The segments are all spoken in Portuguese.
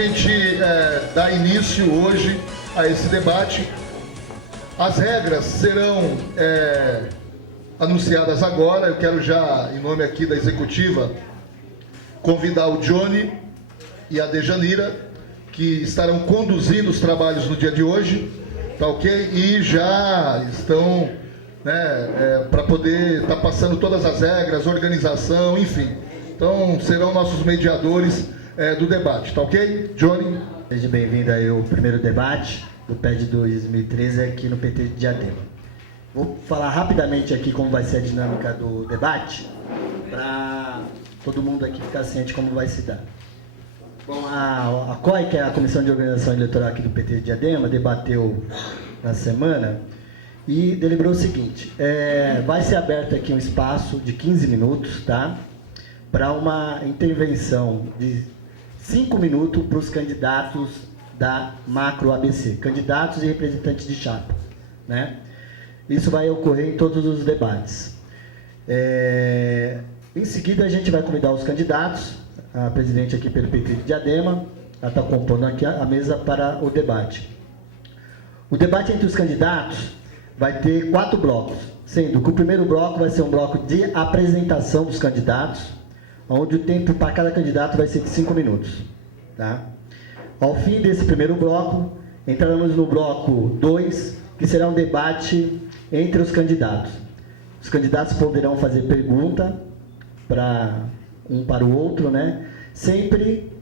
gente dar início hoje a esse debate. As regras serão anunciadas agora. Eu quero já, em nome aqui da executiva, convidar o Johnny e a Dejanira, que estarão conduzindo os trabalhos no dia de hoje, tá ok? E já estão, para poder estar passando todas as regras, organização, enfim. Então, serão nossos mediadores do debate, tá ok? Johnny? Seja bem-vindo aí ao primeiro debate do PED 2013 aqui no PT de Diadema. Vou falar rapidamente aqui como vai ser a dinâmica do debate, para todo mundo aqui ficar ciente como vai se dar. Bom, a COI, que é a Comissão de Organização Eleitoral aqui do PT de Diadema, debateu na semana e deliberou o seguinte: vai ser aberto aqui um espaço de 15 minutos, tá? Para uma intervenção de 5 minutos para os candidatos da Macro ABC, candidatos e representantes de chapa, né? Isso vai ocorrer em todos os debates. Em seguida, a gente vai convidar os candidatos, a presidente aqui pelo PT de Diadema, ela está compondo aqui a mesa para o debate. O debate entre os candidatos vai ter 4 blocos, sendo que o primeiro bloco vai ser um bloco de apresentação dos candidatos, onde o tempo para cada candidato vai ser de 5 minutos. Tá? Ao fim desse primeiro bloco, entraremos no bloco 2, que será um debate entre os candidatos. Os candidatos poderão fazer pergunta para o outro, né? Sempre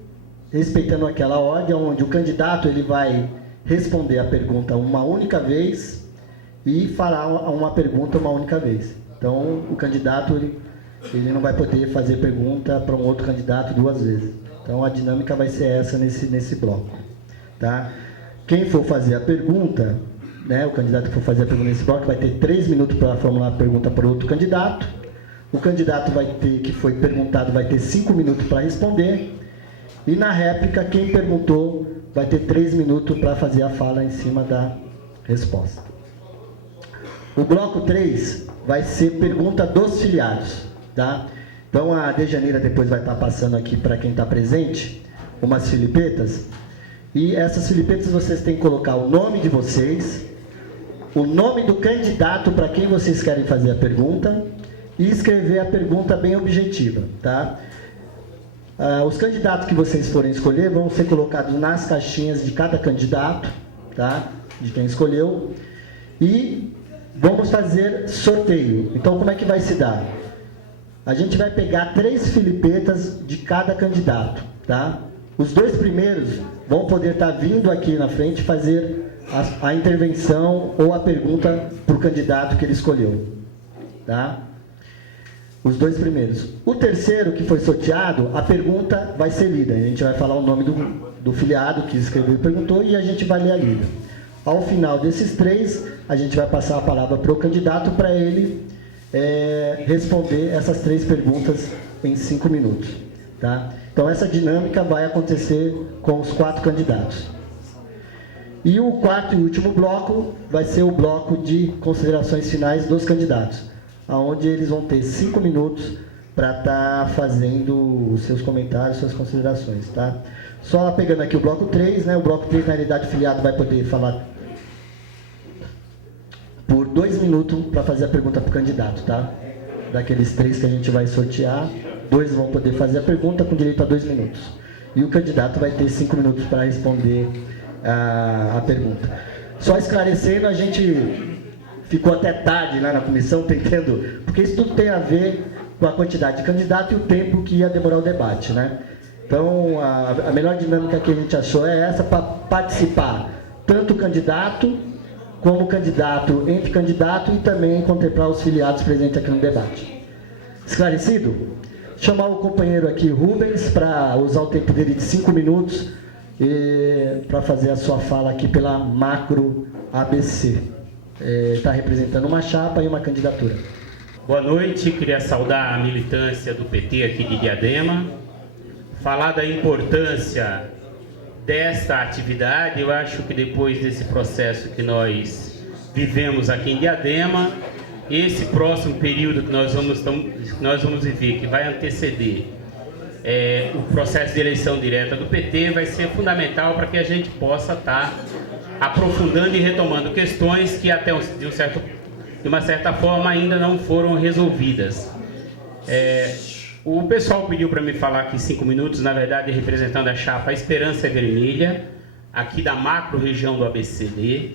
respeitando aquela ordem, onde o candidato ele vai responder a pergunta uma única vez e fará uma pergunta uma única vez. Então, o candidato ele não vai poder fazer pergunta para um outro candidato 2 vezes. Então, a dinâmica vai ser essa nesse bloco. Tá? Quem for fazer a pergunta, né, o candidato que for fazer a pergunta nesse bloco vai ter 3 minutos para formular a pergunta para o outro candidato. O candidato que foi perguntado vai ter 5 minutos para responder. E na réplica, quem perguntou vai ter 3 minutos para fazer a fala em cima da resposta. O bloco 3 vai ser pergunta dos filiados. Tá? Então a Dejanira depois vai estar passando aqui para quem está presente umas filipetas. E essas filipetas vocês têm que colocar o nome de vocês, o nome do candidato para quem vocês querem fazer a pergunta e escrever a pergunta bem objetiva. Tá? Os candidatos que vocês forem escolher vão ser colocados nas caixinhas de cada candidato, tá? De quem escolheu, e vamos fazer sorteio. Então, como é que vai se dar? A gente vai pegar 3 filipetas de cada candidato, tá? Os 2 primeiros vão poder estar vindo aqui na frente fazer a intervenção ou a pergunta para o candidato que ele escolheu, tá? Os 2 primeiros. O terceiro, que foi sorteado, a pergunta vai ser lida. A gente vai falar o nome do filiado que escreveu e perguntou e a gente vai ler a lida. Ao final desses 3, a gente vai passar a palavra para o candidato para ele responder essas 3 perguntas em 5 minutos. Tá? Então, essa dinâmica vai acontecer com os 4 candidatos. E o 4º e último bloco vai ser o bloco de considerações finais dos candidatos, onde eles vão ter 5 minutos para estar fazendo os seus comentários, suas considerações. Tá? Só pegando aqui o bloco 3, né? O bloco 3, na realidade, o filiado vai poder falar por 2 minutos para fazer a pergunta para o candidato. Tá? Daqueles 3 que a gente vai sortear, 2 vão poder fazer a pergunta com direito a 2 minutos. E o candidato vai ter 5 minutos para responder a pergunta. Só esclarecendo, a gente ficou até tarde lá na comissão tentando, porque isso tudo tem a ver com a quantidade de candidato e o tempo que ia demorar o debate, né? Então, a melhor dinâmica que a gente achou é essa, para participar tanto o candidato como o candidato entre candidato e também contemplar os filiados presentes aqui no debate. Esclarecido? Chamar o companheiro aqui, Rubens, para usar o tempo dele de 5 minutos para fazer a sua fala aqui pela Macro ABC. Está representando uma chapa e uma candidatura. Boa noite, queria saudar a militância do PT aqui de Diadema, falar da importância desta atividade. Eu acho que depois desse processo que nós vivemos aqui em Diadema, esse próximo período que nós vamos viver, que vai anteceder o processo de eleição direta do PT vai ser fundamental para que a gente possa estar aprofundando e retomando questões que até de uma certa forma ainda não foram resolvidas. O pessoal pediu para me falar aqui 5 minutos, na verdade representando a chapa Esperança Vermelha, aqui da macro-região do ABCD.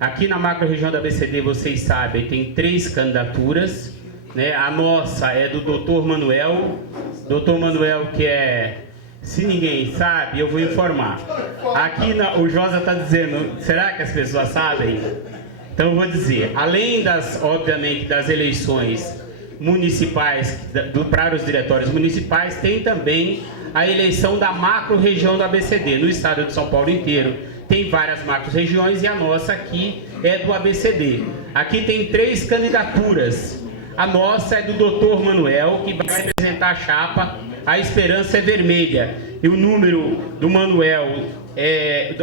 Aqui na macro-região do ABCD, vocês sabem, tem 3 candidaturas, né? A nossa é do Dr. Manuel. Dr. Manuel, que se ninguém sabe, eu vou informar. Aqui o Josa está dizendo, será que as pessoas sabem? Então eu vou dizer, além obviamente, das eleições municipais, para os diretórios municipais, tem também a eleição da macro-região do ABCD. No estado de São Paulo inteiro tem várias macro-regiões e a nossa aqui é do ABCD. Aqui tem 3 candidaturas. A nossa é do Dr. Manuel, que vai representar a chapa A Esperança é Vermelha. E o número do Manuel,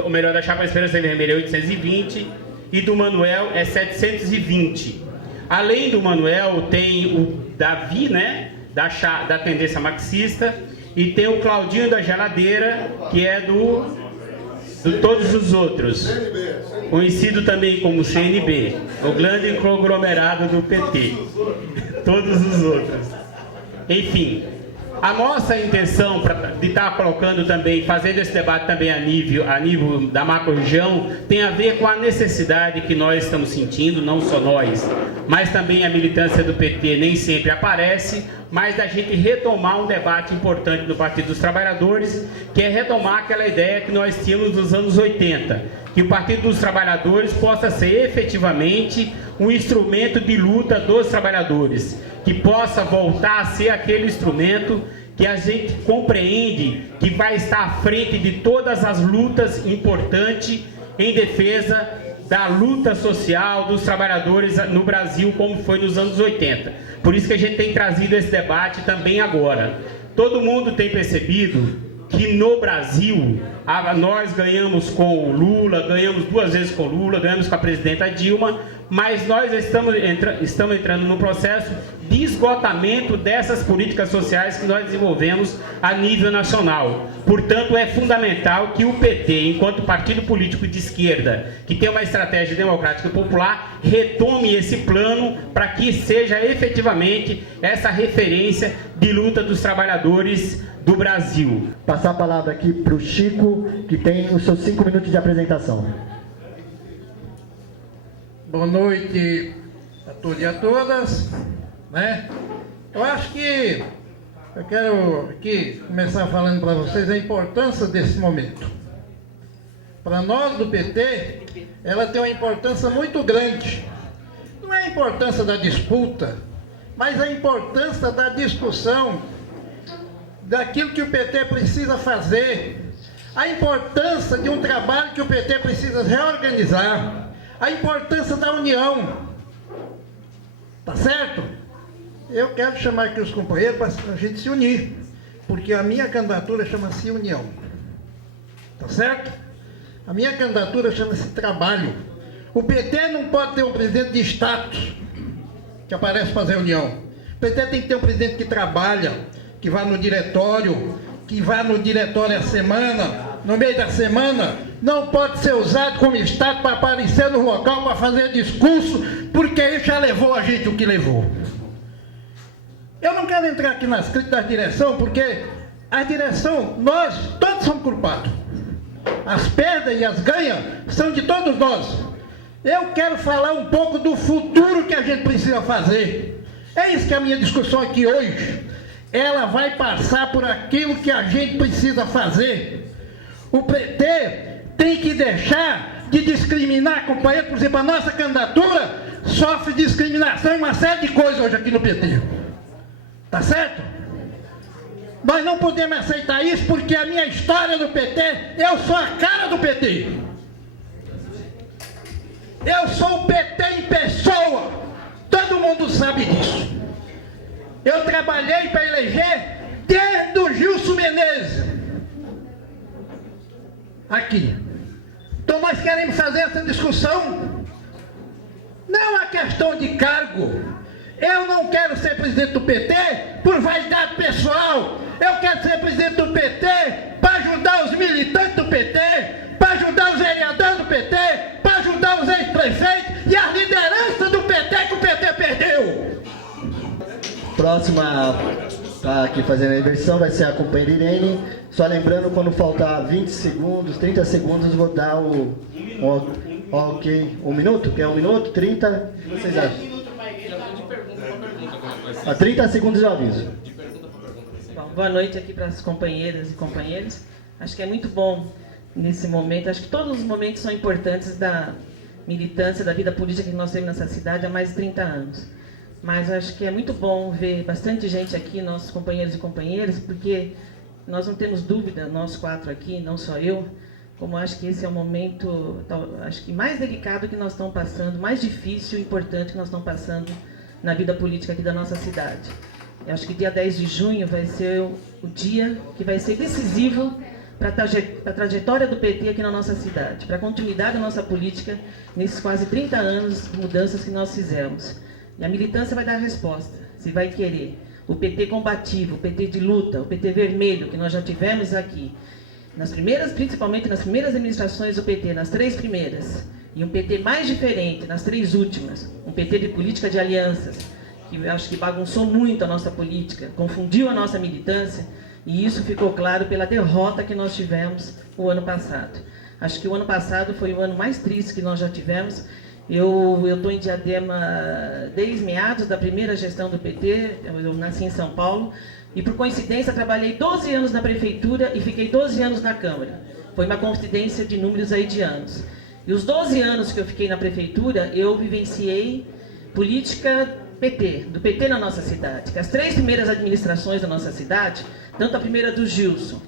o melhor da chapa A Esperança é Vermelha é 820 e do Manuel é 720. Além do Manuel, tem o Davi, né, da tendência marxista, e tem o Claudinho da Geladeira, que é do todos os outros, conhecido também como CNB, o grande conglomerado do PT, todos os outros. Enfim, a nossa intenção de estar colocando também, fazendo esse debate também a nível da macro-região, tem a ver com a necessidade que nós estamos sentindo, não só nós, mas também a militância do PT nem sempre aparece, mas da gente retomar um debate importante do Partido dos Trabalhadores, que é retomar aquela ideia que nós tínhamos nos anos 80, que o Partido dos Trabalhadores possa ser efetivamente um instrumento de luta dos trabalhadores, que possa voltar a ser aquele instrumento que a gente compreende que vai estar à frente de todas as lutas importantes em defesa da luta social dos trabalhadores no Brasil, como foi nos anos 80. Por isso que a gente tem trazido esse debate também agora. Todo mundo tem percebido que no Brasil, nós ganhamos com o Lula, ganhamos 2 vezes com o Lula, ganhamos com a presidenta Dilma, mas nós estamos entrando num processo de esgotamento dessas políticas sociais que nós desenvolvemos a nível nacional. Portanto, é fundamental que o PT, enquanto partido político de esquerda, que tem uma estratégia democrática e popular, retome esse plano para que seja efetivamente essa referência de luta dos trabalhadores do Brasil. Passar a palavra aqui para o Chico, que tem os seus 5 minutos de apresentação. Boa noite a todos e a todas, né? Eu acho que eu quero aqui começar falando para vocês a importância desse momento. Para nós do PT, ela tem uma importância muito grande. Não é a importância da disputa, mas a importância da discussão daquilo que o PT precisa fazer, a importância de um trabalho que o PT precisa reorganizar, a importância da união, tá certo? Eu quero chamar aqui os companheiros para a gente se unir, porque a minha candidatura chama-se União, tá certo? A minha candidatura chama-se Trabalho. O PT não pode ter um presidente de status que aparece fazer união. O PT tem que ter um presidente que trabalha, que vá no diretório, a semana, no meio da semana, não pode ser usado como Estado para aparecer no local, para fazer discurso, porque aí já levou a gente o que levou. Eu não quero entrar aqui nas críticas da direção, porque a direção, nós, todos somos culpados. As perdas e as ganhas são de todos nós. Eu quero falar um pouco do futuro que a gente precisa fazer. É isso que é a minha discussão aqui hoje. Ela vai passar por aquilo que a gente precisa fazer. O PT tem que deixar de discriminar, companheiro. Por exemplo, a nossa candidatura sofre discriminação em uma série de coisas hoje aqui no PT. Tá certo? Nós não podemos aceitar isso, porque a minha história do PT, eu sou a cara do PT. Eu sou o PT em pessoa. Todo mundo sabe disso. Eu trabalhei para eleger desde o Gilson Menezes. Aqui. Então nós queremos fazer essa discussão. Não é uma questão de cargo. Eu não quero ser presidente do PT por vaidade pessoal. Eu quero ser presidente do PT para ajudar os militantes do PT, para ajudar os vereadores do PT, para ajudar os ex-prefeitos e as lideranças do PT que o PT perdeu. Próxima tá aqui fazendo a inversão vai ser a companheira Irene. Só lembrando, quando faltar 20 segundos, 30 segundos, vou dar ok, 1 minuto? Quer 1 minuto? 30? O que vocês acham? A 30 segundos eu aviso. Bom, boa noite aqui para as companheiras e companheiros. Acho que é muito bom nesse momento. Acho que todos os momentos são importantes da militância, da vida política que nós temos nessa cidade há mais de 30 anos. Mas acho que é muito bom ver bastante gente aqui, nossos companheiros e companheiras, porque nós não temos dúvida, nós 4 aqui, não só eu, como acho que esse é o momento, acho que mais delicado que nós estamos passando, mais difícil e importante que nós estamos passando na vida política aqui da nossa cidade. Eu acho que dia 10 de junho vai ser o dia que vai ser decisivo para a trajetória do PT aqui na nossa cidade, para a continuidade da nossa política nesses quase 30 anos de mudanças que nós fizemos. E a militância vai dar a resposta, se vai querer. O PT combativo, o PT de luta, o PT vermelho que nós já tivemos aqui, principalmente nas primeiras administrações do PT, nas 3 primeiras, e um PT mais diferente nas 3 últimas, um PT de política de alianças, que eu acho que bagunçou muito a nossa política, confundiu a nossa militância, e isso ficou claro pela derrota que nós tivemos o ano passado. Acho que o ano passado foi o ano mais triste que nós já tivemos. Eu estou em Diadema desde meados da primeira gestão do PT, eu nasci em São Paulo, e por coincidência trabalhei 12 anos na prefeitura e fiquei 12 anos na Câmara. Foi uma coincidência de números aí de anos. E os 12 anos que eu fiquei na prefeitura, eu vivenciei política PT, do PT na nossa cidade. Que as 3 primeiras administrações da nossa cidade, tanto a primeira do Gilson,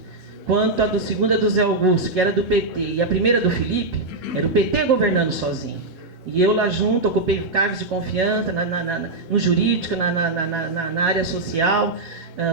quanto a segunda do Zé Augusto, que era do PT, e a primeira do Felipe, era o PT governando sozinho. E eu lá junto, ocupei cargos de confiança no jurídico, na área social,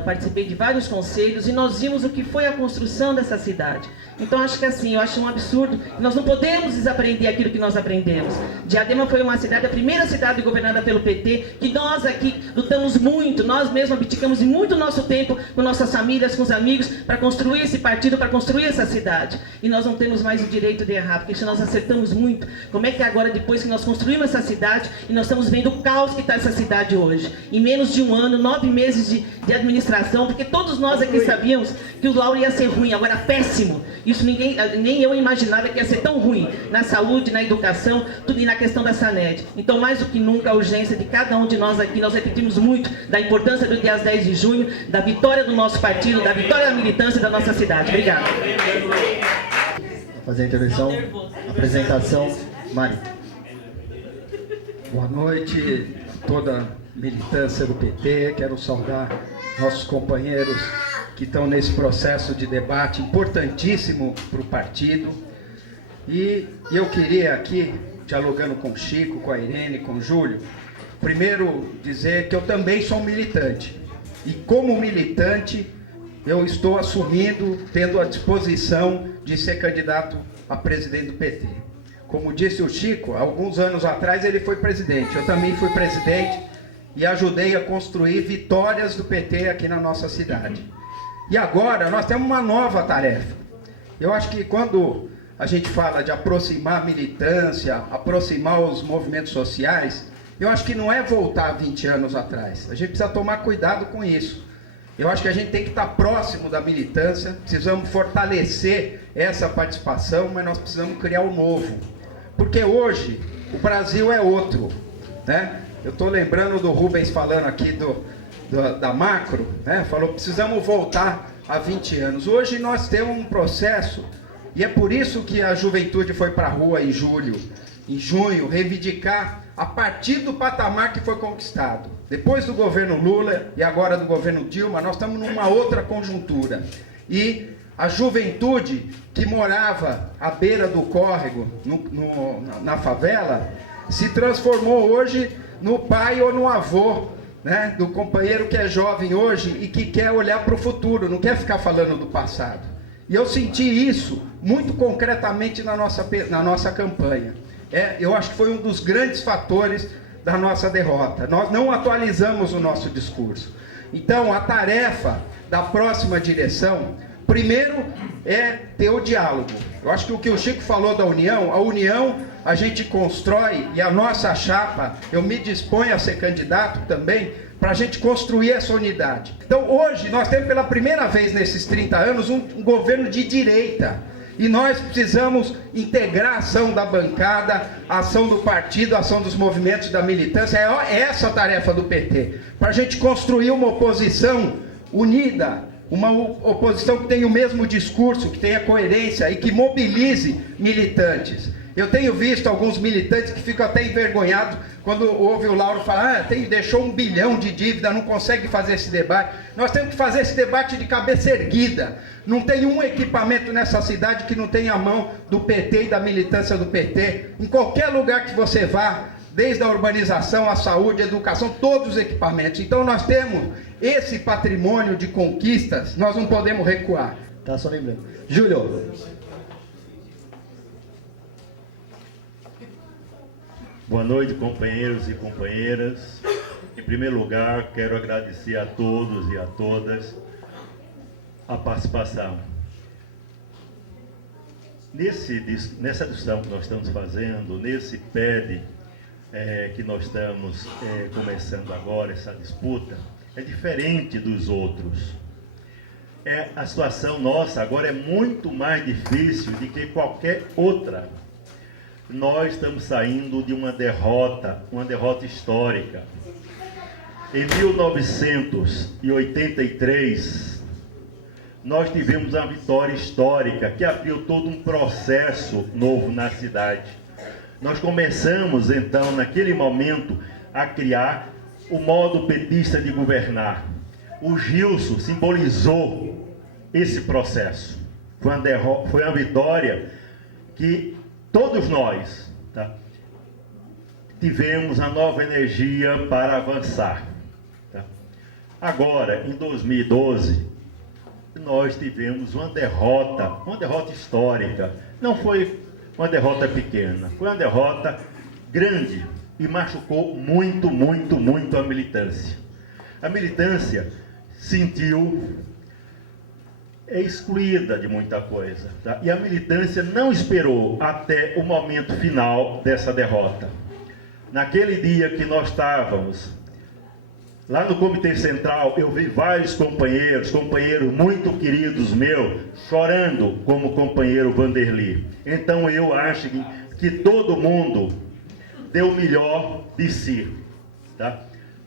participei de vários conselhos e nós vimos o que foi a construção dessa cidade. Então acho que assim, eu acho um absurdo, nós não podemos desaprender aquilo que nós aprendemos. Diadema foi uma cidade, a primeira cidade governada pelo PT, que nós aqui lutamos muito, nós mesmos abdicamos muito nosso tempo com nossas famílias, com os amigos, para construir esse partido, para construir essa cidade. E nós não temos mais o direito de errar, porque se nós acertamos muito, como é que agora, depois que nós construímos essa cidade, e nós estamos vendo o caos que está essa cidade hoje, em menos de 1 ano, 9 meses de administração, porque todos nós aqui sabíamos que o Lauro ia ser ruim, agora péssimo. Isso nem eu imaginava que ia ser tão ruim na saúde, na educação, tudo e na questão da Saned. Então, mais do que nunca, a urgência de cada um de nós aqui, nós repetimos muito da importância do dia 10 de junho, da vitória do nosso partido, da vitória da militância da nossa cidade. Obrigado. Vou fazer a intervenção, apresentação, Mari. Boa noite a toda a militância do PT. Quero saudar nossos companheiros que estão nesse processo de debate importantíssimo para o partido. E eu queria aqui, dialogando com o Chico, com a Irene, com o Júlio, primeiro dizer que eu também sou um militante. E como militante, eu estou assumindo, tendo a disposição de ser candidato a presidente do PT. Como disse o Chico, alguns anos atrás ele foi presidente, eu também fui presidente e ajudei a construir vitórias do PT aqui na nossa cidade. E agora nós temos uma nova tarefa. Eu acho que quando a gente fala de aproximar a militância, aproximar os movimentos sociais, eu acho que não é voltar 20 anos atrás. A gente precisa tomar cuidado com isso. Eu acho que a gente tem que estar próximo da militância, precisamos fortalecer essa participação, mas nós precisamos criar o novo. Porque hoje o Brasil é outro, né? Eu estou lembrando do Rubens falando aqui da Macro, né? Falou, precisamos voltar a 20 anos. Hoje nós temos um processo, e é por isso que a juventude foi para a rua em junho, reivindicar a partir do patamar que foi conquistado. Depois do governo Lula e agora do governo Dilma, nós estamos numa outra conjuntura. E a juventude que morava à beira do córrego, na favela, se transformou hoje no pai ou no avô, né, do companheiro que é jovem hoje e que quer olhar para o futuro, não quer ficar falando do passado. E eu senti isso muito concretamente na nossa campanha. Eu acho que foi um dos grandes fatores da nossa derrota. Nós não atualizamos o nosso discurso. Então, a tarefa da próxima direção, primeiro, é ter o diálogo. Eu acho que o que o Chico falou da união, a união a gente constrói, e a nossa chapa, eu me disponho a ser candidato também, para a gente construir essa unidade. Então, hoje, nós temos pela primeira vez nesses 30 anos um governo de direita. E nós precisamos integrar a ação da bancada, a ação do partido, a ação dos movimentos da militância. É essa a tarefa do PT. Para a gente construir uma oposição unida, uma oposição que tenha o mesmo discurso, que tenha coerência e que mobilize militantes. Eu tenho visto alguns militantes que ficam até envergonhados quando ouve o Lauro falar, deixou 1 bilhão de dívida, não consegue fazer esse debate. Nós temos que fazer esse debate de cabeça erguida. Não tem um equipamento nessa cidade que não tenha a mão do PT e da militância do PT. Em qualquer lugar que você vá, desde a urbanização, a saúde, a educação, todos os equipamentos. Então nós temos esse patrimônio de conquistas, nós não podemos recuar. Tá, só lembrando. Júlio. Boa noite, companheiros e companheiras. Em primeiro lugar, quero agradecer a todos e a todas a participação. Nessa discussão que nós estamos fazendo, nesse PED que nós estamos começando agora, essa disputa, é diferente dos outros. A situação nossa agora é muito mais difícil do que qualquer outra. Nós estamos saindo de uma derrota histórica. Em 1983, nós tivemos uma vitória histórica que abriu todo um processo novo na cidade. Nós começamos, então, naquele momento, a criar o modo petista de governar. O Gilson simbolizou esse processo. Foi uma vitória que todos nós tivemos a nova energia para avançar. Agora, em 2012, nós tivemos uma derrota histórica. Não foi uma derrota pequena, foi uma derrota grande e machucou muito, muito, muito a militância. A militância sentiu excluída de muita coisa, e a militância não esperou até o momento final dessa derrota. Naquele dia que nós estávamos lá no Comitê Central, eu vi vários companheiros muito queridos meus, chorando como o companheiro Vanderly. Então eu acho que todo mundo deu o melhor de si.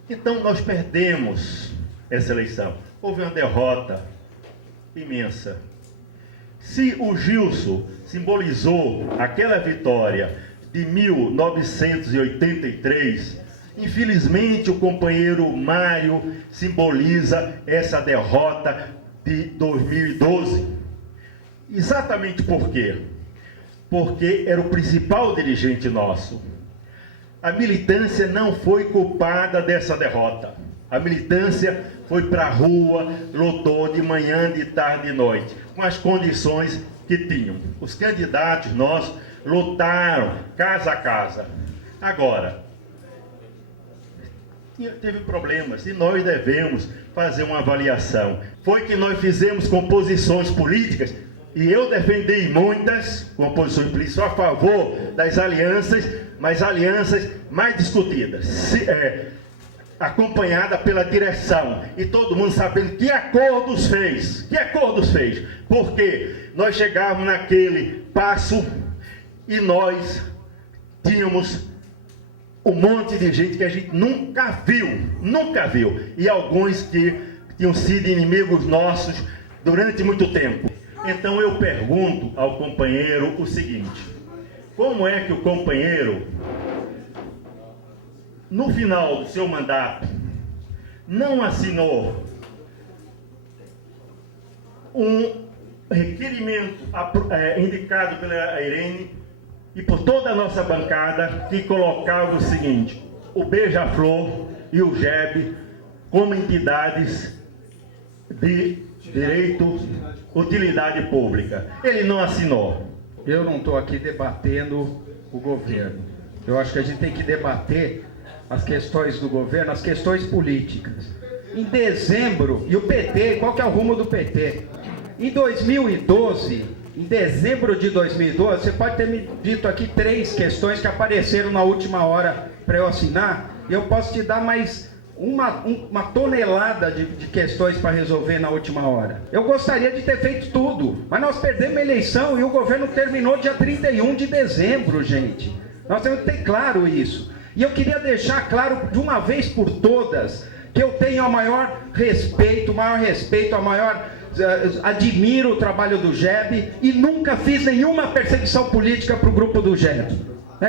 Então nós perdemos essa eleição. Houve uma derrota imensa. Se o Gilson simbolizou aquela vitória de 1983, infelizmente o companheiro Mário simboliza essa derrota de 2012. Exatamente por quê? Porque era o principal dirigente nosso. A militância não foi culpada dessa derrota. A militância foi para a rua, lutou de manhã, de tarde e de noite, com as condições que tinham. Os candidatos nossos lutaram casa a casa. Agora, teve problemas e nós devemos fazer uma avaliação. Foi que nós fizemos composições políticas e eu defendi muitas composições políticas a favor das alianças, mas alianças mais discutidas, acompanhada pela direção e todo mundo sabendo que acordos fez, porque nós chegávamos naquele passo e nós tínhamos um monte de gente que a gente nunca viu, e alguns que tinham sido inimigos nossos durante muito tempo. Então eu pergunto ao companheiro o seguinte: como é que o companheiro, no final do seu mandato, não assinou um requerimento indicado pela Irene e por toda a nossa bancada, que colocava o seguinte: o Beija-Flor e o GEB como entidades de direito, utilidade pública? Ele não assinou. Eu não estou aqui debatendo o governo. Eu acho que a gente tem que debater as questões do governo, as questões políticas. Em dezembro, e o PT, qual que é o rumo do PT? Em 2012, em dezembro de 2012, você pode ter me dito aqui 3 questões que apareceram na última hora para eu assinar, e eu posso te dar mais uma tonelada de questões para resolver na última hora. Eu gostaria de ter feito tudo, mas nós perdemos a eleição e o governo terminou dia 31 de dezembro, gente. Nós temos que ter claro isso. E eu queria deixar claro de uma vez por todas que eu tenho o maior respeito, admiro o trabalho do GEB e nunca fiz nenhuma perseguição política para o grupo do GEB.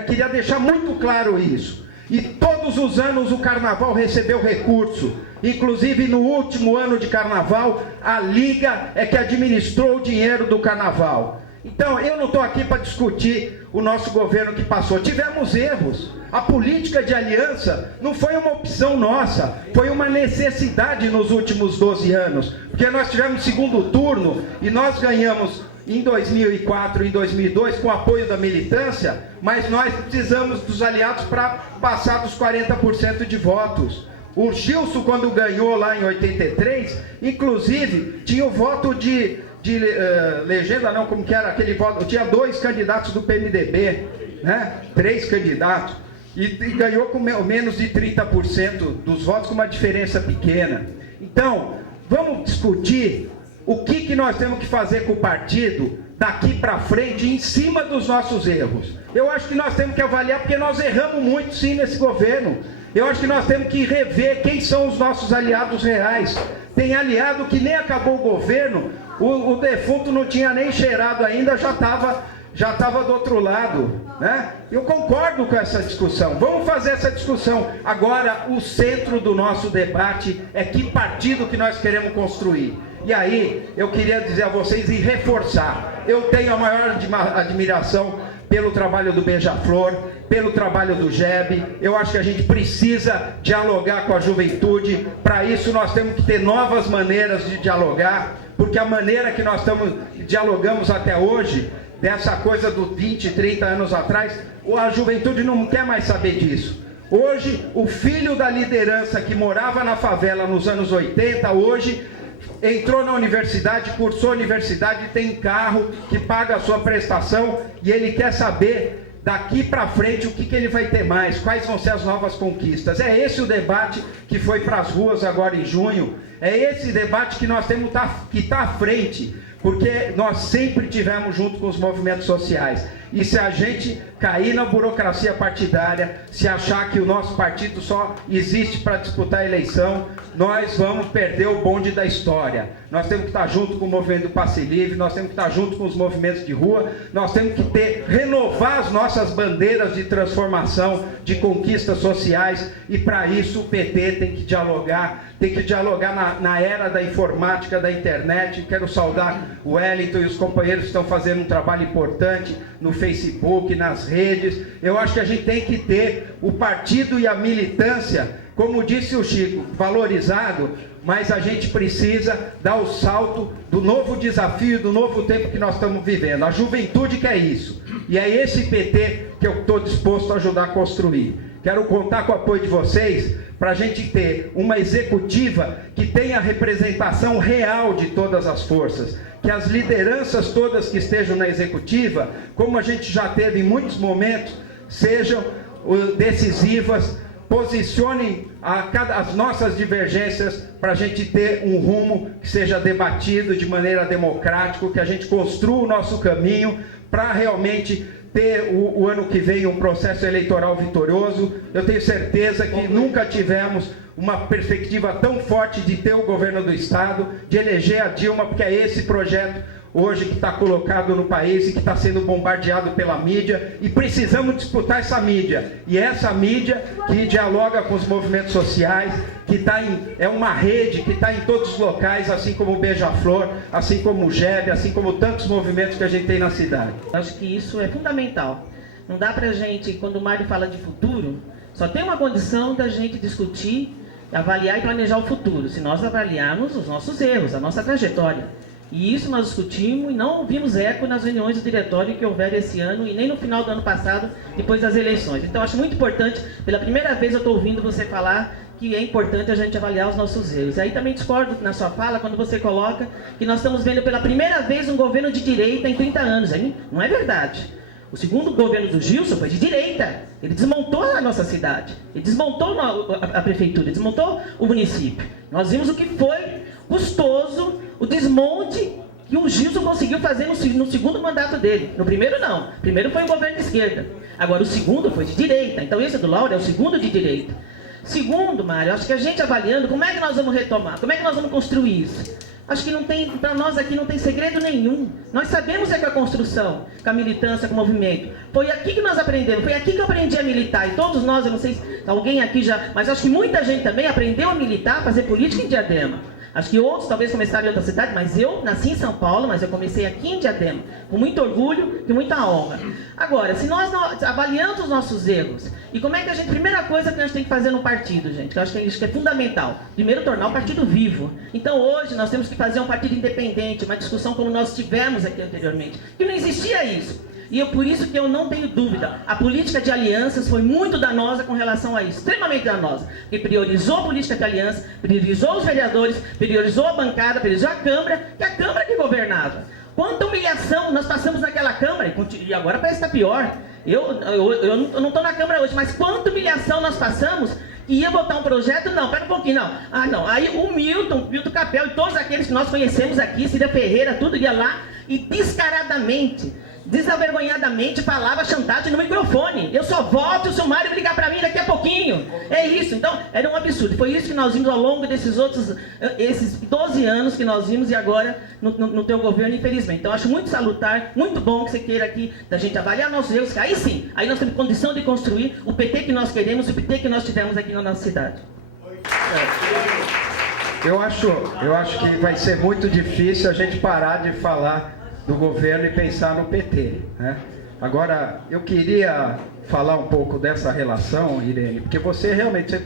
Queria deixar muito claro isso. E todos os anos o Carnaval recebeu recurso. Inclusive no último ano de Carnaval, a Liga é que administrou o dinheiro do Carnaval. Então, eu não estou aqui para discutir o nosso governo que passou. Tivemos erros. A política de aliança não foi uma opção nossa, foi uma necessidade nos últimos 12 anos. Porque nós tivemos segundo turno e nós ganhamos em 2004 e em 2002 com o apoio da militância, mas nós precisamos dos aliados para passar dos 40% de votos. O Gilson, quando ganhou lá em 83, inclusive, tinha o voto de legenda, não, como que era aquele voto? Tinha 2 candidatos do PMDB, né? 3 candidatos, e ganhou com menos de 30% dos votos, com uma diferença pequena. Então, vamos discutir o que nós temos que fazer com o partido daqui para frente, em cima dos nossos erros. Eu acho que nós temos que avaliar, porque nós erramos muito sim nesse governo. Eu acho que nós temos que rever quem são os nossos aliados reais. Tem aliado que nem acabou o governo, o defunto não tinha nem cheirado ainda, já estava do outro lado, né? Eu concordo com essa discussão, vamos fazer essa discussão. Agora, o centro do nosso debate é que partido que nós queremos construir. E aí, eu queria dizer a vocês e reforçar, eu tenho a maior admiração pelo trabalho do Beija-Flor, pelo trabalho do GEB. Eu acho que a gente precisa dialogar com a juventude. Para isso nós temos que ter novas maneiras de dialogar, porque a maneira que nós dialogamos até hoje, dessa coisa do 20, 30 anos atrás, a juventude não quer mais saber disso. Hoje, o filho da liderança que morava na favela nos anos 80, hoje entrou na universidade, cursou a universidade, tem carro, que paga a sua prestação, e ele quer saber daqui para frente o que ele vai ter mais, quais vão ser as novas conquistas. É esse o debate que foi para as ruas agora em junho, é esse debate que nós temos que estar à frente, porque nós sempre tivemos junto com os movimentos sociais. E se a gente cair na burocracia partidária, se achar que o nosso partido só existe para disputar a eleição, nós vamos perder o bonde da história. Nós temos que estar junto com o movimento do Passe Livre, nós temos que estar junto com os movimentos de rua, nós temos que renovar as nossas bandeiras de transformação, de conquistas sociais, e para isso o PT tem que dialogar na era da informática, da internet. Quero saudar o Wellington e os companheiros que estão fazendo um trabalho importante no Facebook, nas redes. Eu acho que a gente tem que ter o partido e a militância, como disse o Chico, valorizado, mas a gente precisa dar o salto do novo desafio, do novo tempo que nós estamos vivendo. A juventude quer isso, e é esse PT que eu estou disposto a ajudar a construir. Quero contar com o apoio de vocês para a gente ter uma executiva que tenha representação real de todas as forças, que as lideranças todas que estejam na executiva, como a gente já teve em muitos momentos, sejam decisivas, posicionem as nossas divergências para a gente ter um rumo que seja debatido de maneira democrática, que a gente construa o nosso caminho para realmente ter o ano que vem um processo eleitoral vitorioso. Eu tenho certeza que nunca tivemos uma perspectiva tão forte de ter o governo do Estado, de eleger a Dilma, porque é esse projeto hoje que está colocado no país e que está sendo bombardeado pela mídia, e precisamos disputar essa mídia, e essa mídia que dialoga com os movimentos sociais, que é uma rede que está em todos os locais, assim como o Beija-Flor, assim como o GEB, assim como tantos movimentos que a gente tem na cidade. Acho que isso é fundamental. Não dá para a gente, quando o Mário fala de futuro, só tem uma condição da gente discutir, avaliar e planejar o futuro, se nós avaliarmos os nossos erros, a nossa trajetória. E isso nós discutimos e não ouvimos eco nas reuniões do diretório que houveram esse ano e nem no final do ano passado, depois das eleições. Então, acho muito importante, pela primeira vez eu estou ouvindo você falar que é importante a gente avaliar os nossos erros. E aí também discordo na sua fala quando você coloca que nós estamos vendo pela primeira vez um governo de direita em 30 anos. Aí não é verdade. O segundo governo do Gilson foi de direita. Ele desmontou a nossa cidade. Ele desmontou a prefeitura, ele desmontou o município. Nós vimos o que foi custoso, o desmonte que o Gilson conseguiu fazer no segundo mandato dele. No primeiro não. O primeiro foi um governo de esquerda. Agora o segundo foi de direita. Então esse do Lauro é o segundo de direita. Segundo, Mário, acho que a gente avaliando, como é que nós vamos retomar? Como é que nós vamos construir isso? Acho que não tem, para nós aqui não tem segredo nenhum. Nós sabemos com a construção, com a militância, com o movimento. Foi aqui que nós aprendemos, foi aqui que eu aprendi a militar. E todos nós, eu não sei se alguém aqui já, mas acho que muita gente também aprendeu a militar, a fazer política em Diadema. Acho que outros talvez começaram em outra cidade, mas eu nasci em São Paulo, mas eu comecei aqui em Diadema, com muito orgulho e muita honra. Agora, se nós avaliamos os nossos erros, e como é que a gente, primeira coisa que a gente tem que fazer no partido, gente, que eu acho que é fundamental, primeiro tornar o partido vivo. Então hoje nós temos que fazer um partido independente, uma discussão como nós tivemos aqui anteriormente, que não existia isso. E por isso que eu não tenho dúvida, a política de alianças foi muito danosa com relação a isso, extremamente danosa, porque priorizou a política de aliança, priorizou os vereadores, priorizou a bancada, priorizou a Câmara, que a Câmara que governava. Quanta humilhação nós passamos naquela Câmara, e agora parece que está pior. Eu não estou na Câmara hoje, mas quanta humilhação nós passamos, que ia botar um projeto, não, pera um pouquinho, não. Ah, não, aí o Milton Capel e todos aqueles que nós conhecemos aqui, Cida Ferreira, tudo ia lá e descaradamente, desavergonhadamente falava chantagem no microfone. Eu só voto se o Mário ligar para mim daqui a pouquinho. É isso. Então, era um absurdo. Foi isso que nós vimos ao longo esses 12 anos que nós vimos e agora no teu governo, infelizmente. Então, acho muito salutar, muito bom que você queira aqui da gente avaliar nossos erros, que aí sim, aí nós temos condição de construir o PT que nós queremos, o PT que nós tivemos aqui na nossa cidade. Eu acho que vai ser muito difícil a gente parar de falar do governo e pensar no PT, né? Agora, eu queria falar um pouco dessa relação, Irene, porque você realmente...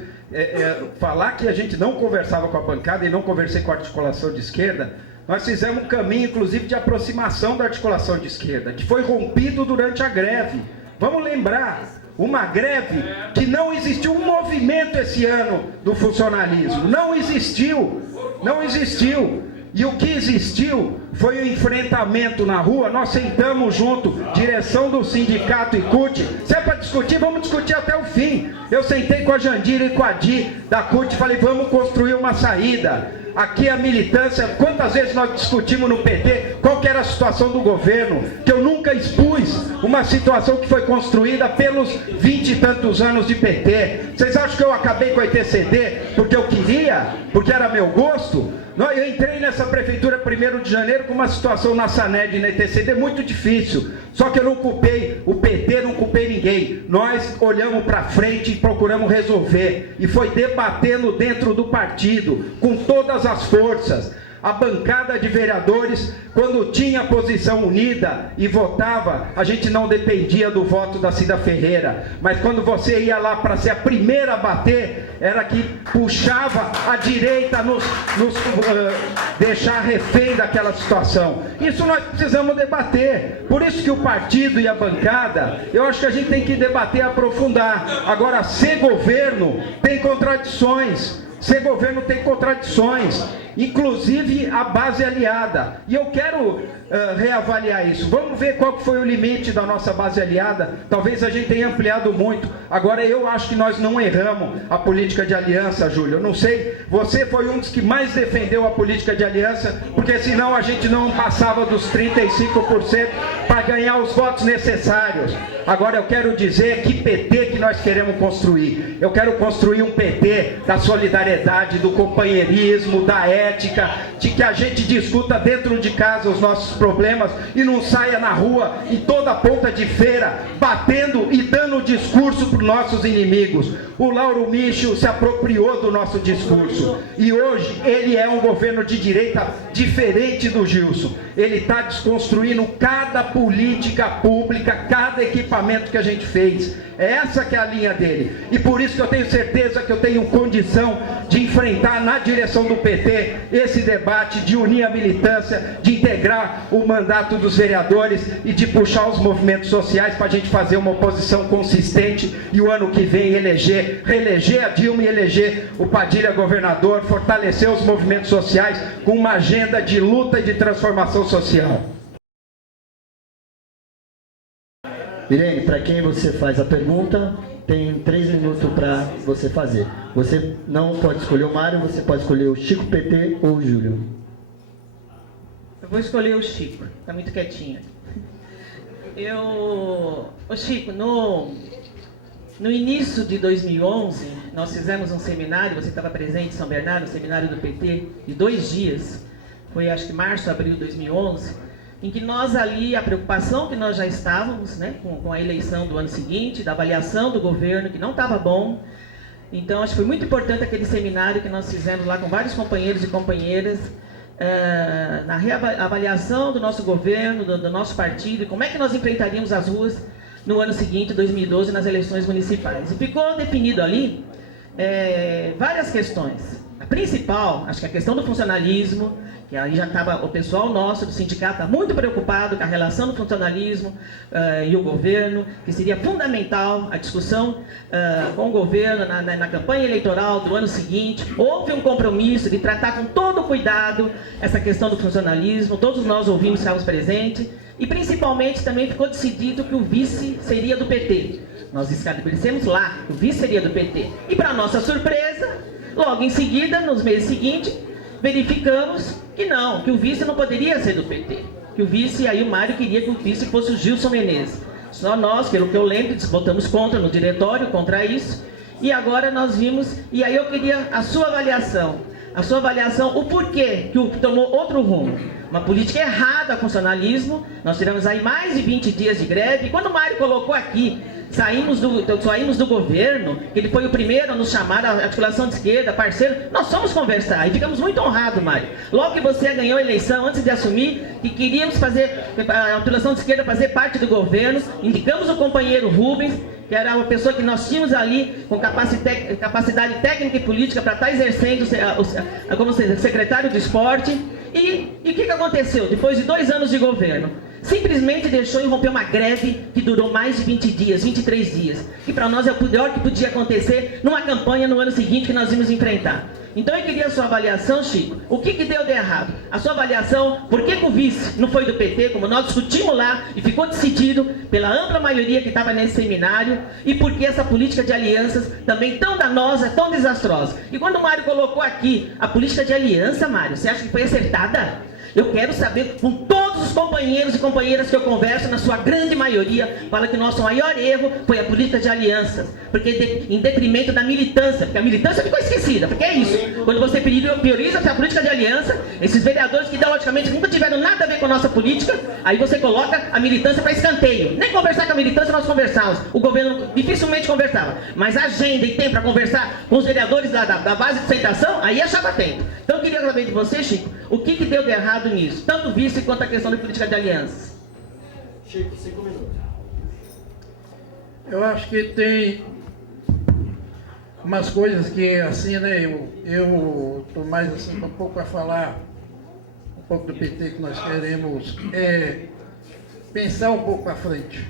falar que a gente não conversava com a bancada e não conversei com a articulação de esquerda, nós fizemos um caminho, inclusive, de aproximação da articulação de esquerda, que foi rompido durante a greve. Vamos lembrar, uma greve que não existiu um movimento esse ano do funcionalismo. Não existiu. Não existiu. E o que existiu foi o enfrentamento na rua. Nós sentamos junto, direção do sindicato e CUT. Se é para discutir, vamos discutir até o fim. Eu sentei com a Jandira e com a Di da CUT e falei, vamos construir uma saída. Aqui a militância, quantas vezes nós discutimos no PT qual que era a situação do governo, que eu nunca expus uma situação que foi construída pelos 20 e tantos anos de PT. Vocês acham que eu acabei com a ETCD porque eu queria? Porque era meu gosto? Eu entrei nessa prefeitura 1º de janeiro com uma situação na SANED e na ETCD muito difícil. Só que eu não culpei o PT, não culpei ninguém. Nós olhamos para frente e procuramos resolver. E foi debatendo dentro do partido, com todas as forças. A bancada de vereadores, quando tinha posição unida e votava, a gente não dependia do voto da Cida Ferreira. Mas quando você ia lá para ser a primeira a bater, era que puxava a direita nos deixar refém daquela situação. Isso nós precisamos debater. Por isso que o partido e a bancada, eu acho que a gente tem que debater e aprofundar. Agora, ser governo tem contradições. Ser governo tem contradições. Inclusive a base aliada. E eu quero reavaliar isso. Vamos ver qual foi o limite da nossa base aliada. Talvez a gente tenha ampliado muito. Agora eu acho que nós não erramos a política de aliança, Júlio. Eu não sei, você foi um dos que mais defendeu a política de aliança, porque senão a gente não passava dos 35% para ganhar os votos necessários. Agora eu quero dizer que PT que nós queremos construir. Eu quero construir um PT da solidariedade, do companheirismo, da ética, de que a gente discuta dentro de casa os nossos problemas e não saia na rua, em toda ponta de feira, batendo e dando discurso para os nossos inimigos. O Lauro Michel se apropriou do nosso discurso e hoje ele é um governo de direita diferente do Gilson. Ele está desconstruindo cada política pública, cada equipamento que a gente fez. É essa que é a linha dele. E por isso que eu tenho certeza que eu tenho condição de enfrentar na direção do PT esse debate, de unir a militância, de integrar o mandato dos vereadores e de puxar os movimentos sociais para a gente fazer uma oposição consistente e o ano que vem reeleger a Dilma e eleger o Padilha governador, fortalecer os movimentos sociais com uma agenda de luta e de transformação social. Irene, para quem você faz a pergunta, tem 3 minutos para você fazer. Você não pode escolher o Mário, você pode escolher o Chico PT ou o Júlio. Eu vou escolher o Chico, está muito quietinho. Ô Chico, no início de 2011, nós fizemos um seminário, você estava presente em São Bernardo, um seminário do PT, de 2 dias, foi acho que março, abril de 2011, em que nós ali, a preocupação que nós já estávamos, né, com a eleição do ano seguinte, da avaliação do governo, que não estava bom. Então, acho que foi muito importante aquele seminário que nós fizemos lá com vários companheiros e companheiras, na reavaliação do nosso governo, do nosso partido, e como é que nós enfrentaríamos as ruas no ano seguinte, 2012, nas eleições municipais. E ficou definido ali várias questões. A principal, acho que a questão do funcionalismo, que aí já estava o pessoal nosso do sindicato tá muito preocupado com a relação do funcionalismo e o governo, que seria fundamental a discussão com o governo na campanha eleitoral do ano seguinte. Houve um compromisso de tratar com todo cuidado essa questão do funcionalismo, todos nós ouvimos, estávamos presentes, e principalmente também ficou decidido que o vice seria do PT. Nós estabelecemos lá que o vice seria do PT. E para nossa surpresa, logo em seguida, nos meses seguintes, verificamos que não, que o vice não poderia ser do PT. Que o vice, aí o Mário queria que o vice fosse o Gilson Menezes. Só nós, pelo que eu lembro, votamos contra no diretório, contra isso. E agora nós vimos, e aí eu queria a sua avaliação. A sua avaliação, o porquê que tomou outro rumo. Uma política errada, funcionalismo. Nós tivemos aí mais de 20 dias de greve. E quando o Mário colocou aqui, saímos do governo, ele foi o primeiro a nos chamar, a articulação de esquerda, parceiro, nós fomos conversar e ficamos muito honrados, Mário. Logo que você ganhou a eleição, antes de assumir, que queríamos fazer a articulação de esquerda fazer parte do governo, indicamos o companheiro Rubens, que era uma pessoa que nós tínhamos ali com capacidade técnica e política para estar exercendo como secretário do esporte. E o que aconteceu? Depois de 2 anos de governo, simplesmente deixou irromper uma greve que durou mais de 20 dias, 23 dias. Que para nós é o pior que podia acontecer numa campanha no ano seguinte que nós íamos enfrentar. Então eu queria a sua avaliação, Chico. O que deu de errado? A sua avaliação, por que o vice não foi do PT, como nós discutimos lá, e ficou decidido pela ampla maioria que estava nesse seminário, e por que essa política de alianças também tão danosa, tão desastrosa. E quando o Mário colocou aqui a política de aliança, Mário, você acha que foi acertada? Eu quero saber, com todos os companheiros e companheiras que eu converso, na sua grande maioria, fala que o nosso maior erro foi a política de alianças, porque em detrimento da militância, porque a militância ficou esquecida, porque é isso, quando você prioriza a política de aliança, esses vereadores que ideologicamente nunca tiveram nada a ver com a nossa política, aí você coloca a militância para escanteio. Nem conversar com a militância nós conversávamos, o governo dificilmente conversava, mas a agenda e tempo para conversar com os vereadores da base de sustentação, aí achava tempo. Então eu queria saber de você, Chico, o que deu de errado nisso, tanto o vice quanto a questão da política de alianças. Chico, 5 minutos. Eu acho que tem umas coisas que, assim, né, eu estou mais, assim, um pouco a falar um pouco do PT, que nós queremos pensar um pouco à frente,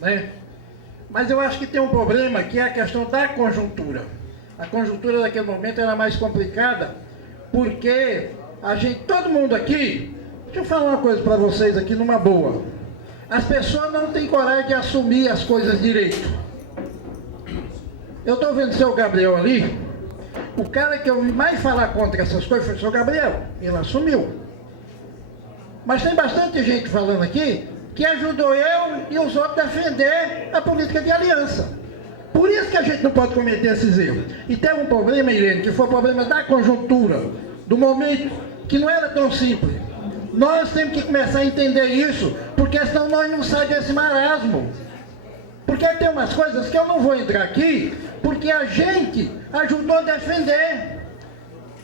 né? Mas eu acho que tem um problema, que é a questão da conjuntura. A conjuntura daquele momento era mais complicada, porque todo mundo aqui, deixa eu falar uma coisa para vocês aqui numa boa. As pessoas não têm coragem de assumir as coisas direito. Eu estou vendo o seu Gabriel ali, o cara que eu ouvi mais falar contra essas coisas foi o seu Gabriel, ele assumiu. Mas tem bastante gente falando aqui que ajudou eu e os outros a defender a política de aliança. Por isso que a gente não pode cometer esses erros. E tem um problema, Irene, que foi o problema da conjuntura, do momento, que não era tão simples. Nós temos que começar a entender isso, porque senão nós não saímos desse marasmo. Porque tem umas coisas que eu não vou entrar aqui, porque a gente ajudou a defender.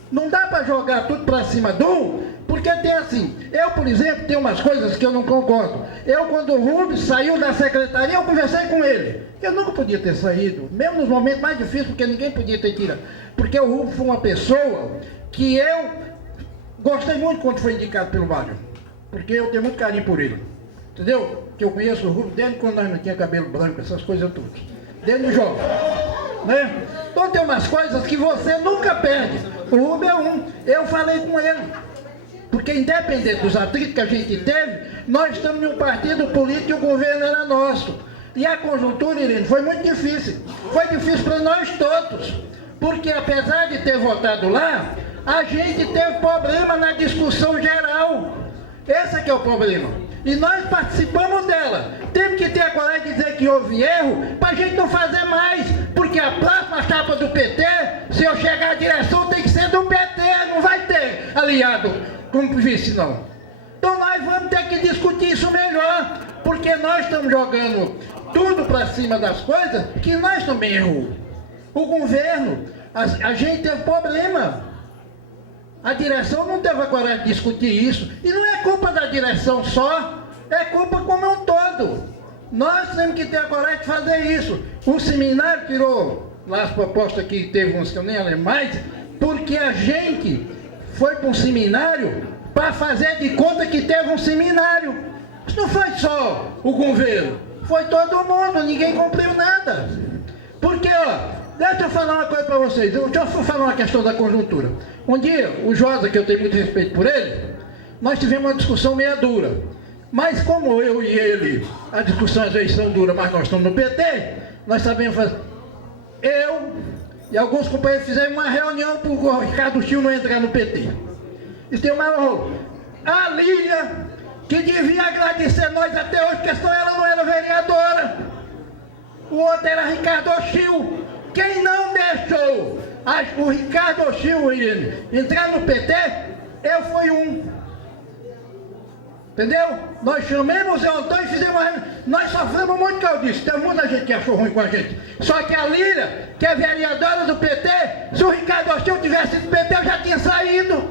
Não dá para jogar tudo para cima de um, porque Porque tem assim, eu, por exemplo, tenho umas coisas que eu não concordo. Quando o Rubens saiu da secretaria, eu conversei com ele. Eu nunca podia ter saído, mesmo nos momentos mais difíceis, porque ninguém podia ter tirado. Porque o Rubens foi uma pessoa que eu gostei muito quando foi indicado pelo Wagner. Porque eu tenho muito carinho por ele. Entendeu? Que eu conheço o Rubens desde quando nós não tínhamos cabelo branco, essas coisas todas. Desde o jovem. Né? Então tem umas coisas que você nunca perde. O Rubens é um. Eu falei com ele. Porque independente dos atritos que a gente teve, nós estamos em um partido político e o governo era nosso. E a conjuntura, Irene, foi muito difícil. Foi difícil para nós todos. Porque apesar de ter votado lá, a gente teve problema na discussão geral. Esse é o problema. E nós participamos dela. Temos que ter a coragem de dizer que houve erro, para a gente não fazer mais. Porque a próxima chapa do PT, se eu chegar à direção, tem que ser do PT, não vai ter aliado como vice, não. Então nós vamos ter que discutir isso melhor, porque nós estamos jogando tudo para cima das coisas que nós também erramos. O governo, a gente teve problema. A direção não teve a coragem de discutir isso. E não é culpa da direção só, é culpa como um todo. Nós temos que ter a coragem de fazer isso. O seminário tirou lá as propostas que teve uns que eu nem lembro mais, porque a gente foi para um seminário para fazer de conta que teve um seminário. Isso não foi só o governo, foi todo mundo, ninguém cumpriu nada. Porque, deixa eu falar uma coisa para vocês, deixa eu falar uma questão da conjuntura. Um dia, o Josa, que eu tenho muito respeito por ele, nós tivemos uma discussão meia dura. Mas como eu e ele, a discussão às vezes são dura, mas nós estamos no PT, nós sabemos fazer. Eu e alguns companheiros fizeram uma reunião para o Ricardo Chil não entrar no PT. Isso tem uma rolo. A Lília, que devia agradecer nós até hoje, porque só ela não era vereadora. O outro era Ricardo Chil. Quem não deixou o Ricardo Chil entrar no PT, eu fui um. Entendeu? Nós chamamos o Zé Antônio e fizemos uma... Nós sofremos muito caldice. Tem muita gente que achou ruim com a gente. Só que a Lília, que é vereadora do PT, se o Ricardo Oshil tivesse ido do PT, eu já tinha saído.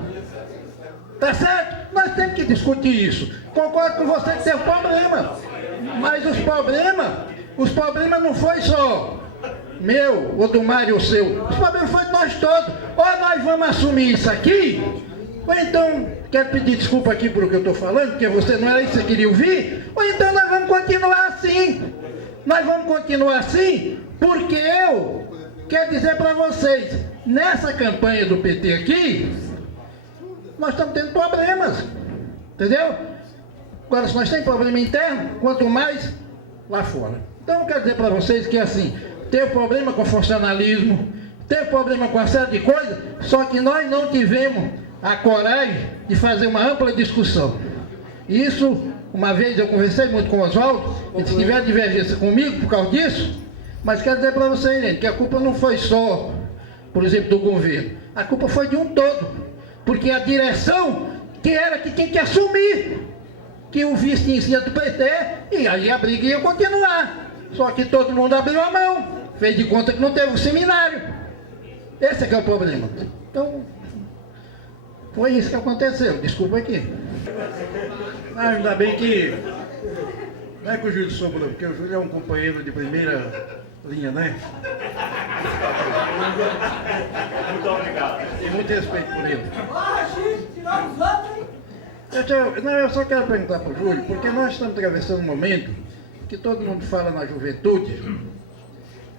Tá certo? Nós temos que discutir isso. Concordo com você que teve problema. Mas os problemas não foi só meu, ou do Mário, ou seu. Os problemas foi de nós todos. Ou nós vamos assumir isso aqui, ou então, quero pedir desculpa aqui por o que eu estou falando, porque você não era isso que você queria ouvir, ou então nós vamos continuar assim. Nós vamos continuar assim, porque eu quero dizer para vocês, nessa campanha do PT aqui, nós estamos tendo problemas, entendeu? Agora, se nós temos problema interno, quanto mais lá fora. Então, eu quero dizer para vocês que assim, teve problema com funcionalismo, teve problema com uma série de coisas, só que nós não tivemos a coragem de fazer uma ampla discussão. Isso, uma vez eu conversei muito com o Oswaldo, ele se tiver divergência comigo por causa disso, mas quero dizer para você, Irene, que a culpa não foi só, por exemplo, do governo, a culpa foi de um todo, porque a direção que era que tinha que assumir que o vice tinha sido do PT, e aí a briga ia continuar. Só que todo mundo abriu a mão, fez de conta que não teve um seminário. Esse é que é o problema. Então, foi isso que aconteceu, desculpa aqui. Ainda bem que, não é que o Júlio sobrou, porque o Júlio é um companheiro de primeira linha, né? Muito obrigado. Tenho muito respeito por ele. Eu só quero perguntar para o Júlio, porque nós estamos atravessando um momento que todo mundo fala na juventude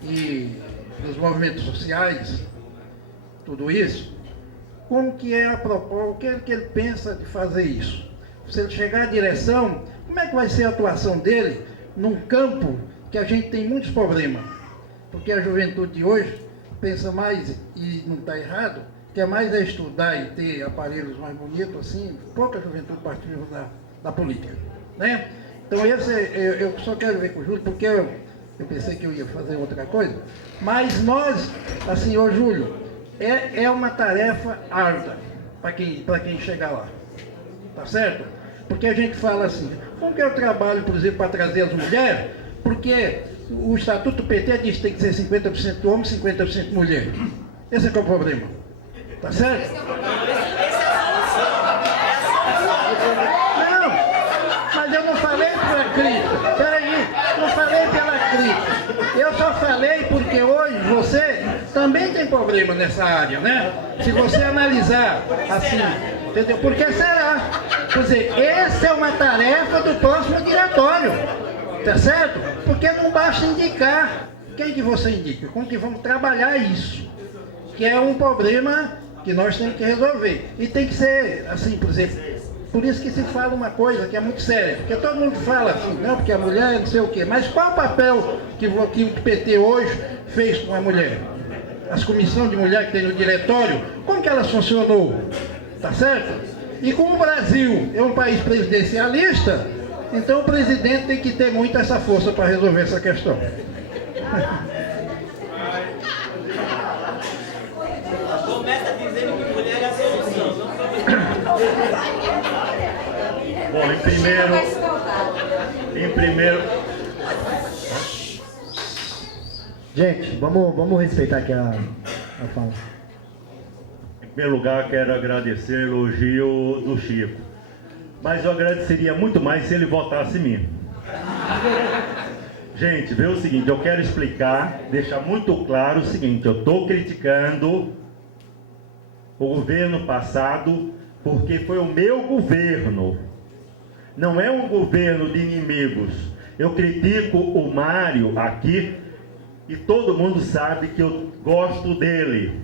e nos movimentos sociais, tudo isso. Como que é a proposta, o que ele pensa de fazer isso? Se ele chegar à direção, como é que vai ser a atuação dele num campo que a gente tem muitos problemas? Porque a juventude de hoje pensa mais, e não está errado, quer mais é estudar e ter aparelhos mais bonitos, assim, pouca juventude participa da política, né? Então eu só quero ver com o Júlio, porque eu pensei que eu ia fazer outra coisa, mas nós, assim, ô Júlio, é uma tarefa árdua para quem chegar lá, tá certo? Porque a gente fala assim, como que eu trabalho, por exemplo, para trazer as mulheres, porque o Estatuto do PT diz que tem que ser 50% homem, 50% mulher. Esse é que é o problema, tá certo? Não, mas eu não falei pela crítica. Peraí, não falei pela crítica. Eu só falei porque hoje você também tem problema nessa área, né? Se você analisar assim, entendeu? Porque será? Quer dizer, essa é uma tarefa do próximo diretório, tá certo? Porque não basta indicar. Quem que você indica? Como que vamos trabalhar isso? Que é um problema que nós temos que resolver. E tem que ser, assim, por exemplo, por isso que se fala uma coisa que é muito séria. Porque todo mundo fala assim, não, porque a mulher não sei o quê. Mas qual o papel que o PT hoje fez com a mulher? As comissões de mulher que tem no diretório, como que elas funcionou? Tá certo? E como o Brasil é um país presidencialista, então o presidente tem que ter muito essa força para resolver essa questão. Começa dizendo que mulher é a solução, não Bom, em primeiro... Gente, vamos respeitar aqui a fala. Em primeiro lugar, quero agradecer o elogio do Chico. Mas eu agradeceria muito mais se ele votasse em mim. Gente, vê o seguinte, eu quero explicar, deixar muito claro o seguinte, eu estou criticando o governo passado porque foi o meu governo. Não é um governo de inimigos. Eu critico o Mário aqui e todo mundo sabe que eu gosto dele.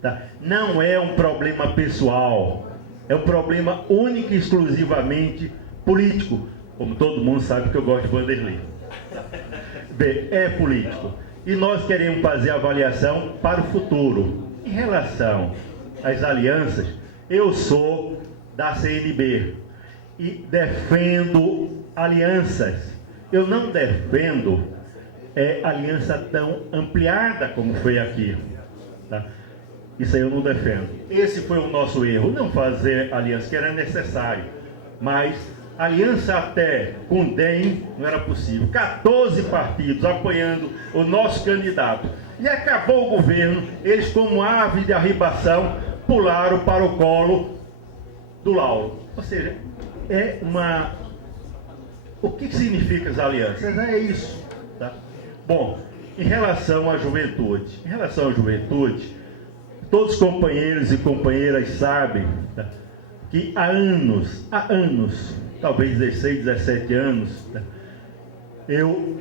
Tá? Não é um problema pessoal. É um problema único e exclusivamente político. Como todo mundo sabe que eu gosto de Vanderlei. Bem, é político. E nós queremos fazer avaliação para o futuro. Em relação às alianças, eu sou da CNB e defendo alianças. Eu não defendo aliança tão ampliada como foi aqui. Tá? Isso aí eu não defendo. Esse foi o nosso erro, não fazer aliança, que era necessário. Mas aliança até com o DEM não era possível. 14 partidos apoiando o nosso candidato. E acabou o governo, eles como ave de arribação pularam para o colo do Lauro. Ou seja, o que significa as alianças? É isso. Tá? Bom, em relação à juventude. Todos os companheiros e companheiras sabem, tá, que há anos, talvez 16, 17 anos, tá, eu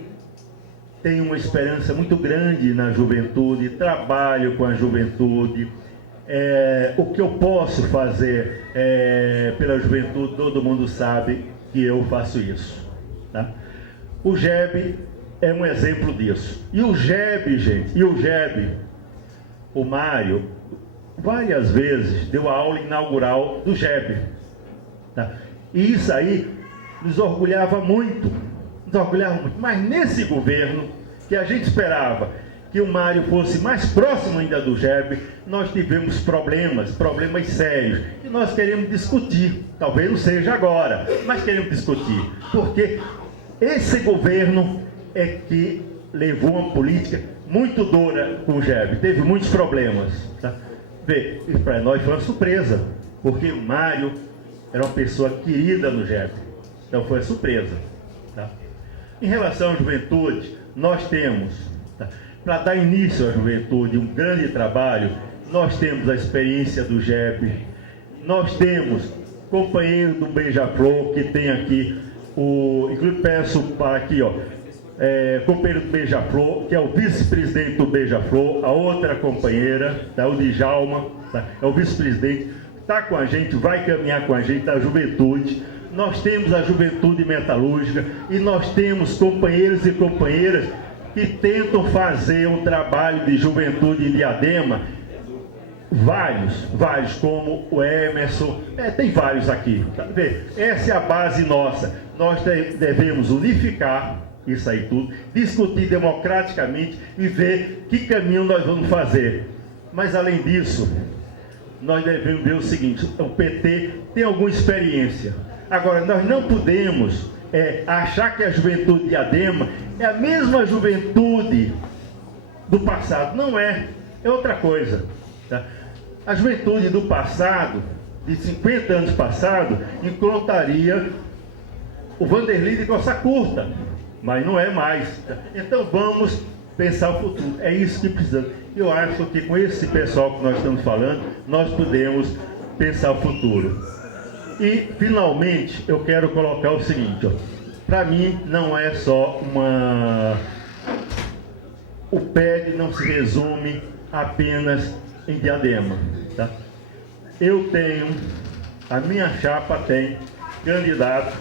tenho uma esperança muito grande na juventude, trabalho com a juventude. O que eu posso fazer pela juventude, todo mundo sabe que eu faço isso. Tá? O GEB é um exemplo disso. E o GEB, gente, o Mário, várias vezes deu a aula inaugural do GEB. Tá? E isso aí nos orgulhava muito. Mas nesse governo, que a gente esperava que o Mário fosse mais próximo ainda do GEB, nós tivemos problemas sérios. E nós queremos discutir. Talvez não seja agora, mas queremos discutir. Porque esse governo é que levou uma política muito dura com o GEB. Teve muitos problemas. Tá? Vê, e para nós foi uma surpresa, porque o Mário era uma pessoa querida no GEB. Então foi uma surpresa. Tá? Em relação à juventude, nós temos, tá, para dar início à juventude, um grande trabalho. Nós temos a experiência do GEB, nós temos companheiro do Beija-Flor, que tem aqui, inclusive peço para aqui, companheiro do Beija-Flor, que é o vice-presidente do Beija-Flor, a outra companheira, tá, o Djalma, tá, é o vice-presidente, está com a gente, vai caminhar com a gente, a juventude. Nós temos a juventude metalúrgica e nós temos companheiros e companheiras que tentam fazer um trabalho de juventude em Diadema, vários, como o Emerson, tem vários aqui. Tá? Essa é a base nossa. Nós devemos unificar isso aí tudo, discutir democraticamente e ver que caminho nós vamos fazer. Mas além disso, nós devemos ver o seguinte: o PT tem alguma experiência. Agora, nós não podemos achar que a juventude de Diadema é a mesma juventude do passado. Não é, é outra coisa. Tá? A juventude do passado de 50 anos passados, encontraria o Vanderlei de Costa Curta, mas não é mais. Então vamos pensar o futuro, é isso que precisamos. Eu acho que com esse pessoal que nós estamos falando, nós podemos pensar o futuro. E finalmente eu quero colocar o seguinte, para mim não é só o PED não se resume apenas em Diadema, tá? A minha chapa tem candidato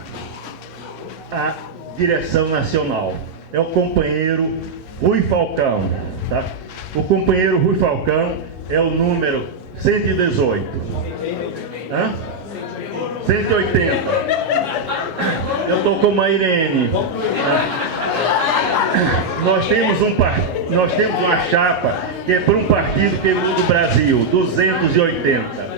à direção nacional. É o companheiro Rui Falcão, tá? O companheiro Rui Falcão é o número 118. Hã? 180. Eu estou com a Irene. Nós temos uma chapa que é para um partido que muda o Brasil, 280.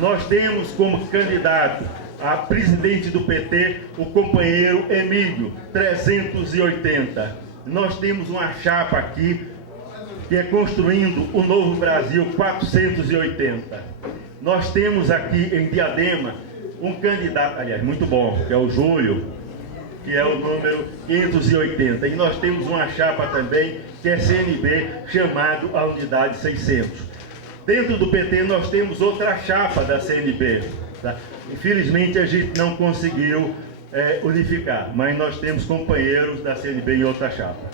Nós temos como candidato a presidente do PT o companheiro Emílio, 380. Nós temos uma chapa aqui que é Construindo o Novo Brasil, 480. Nós temos aqui em Diadema um candidato, aliás, muito bom, que é o Júlio, que é o número 580. E nós temos uma chapa também, que é CNB, chamado a Unidade 600. Dentro do PT nós temos outra chapa da CNB. Tá? Infelizmente a gente não conseguiu unificar, mas nós temos companheiros da CNB em outra chapa.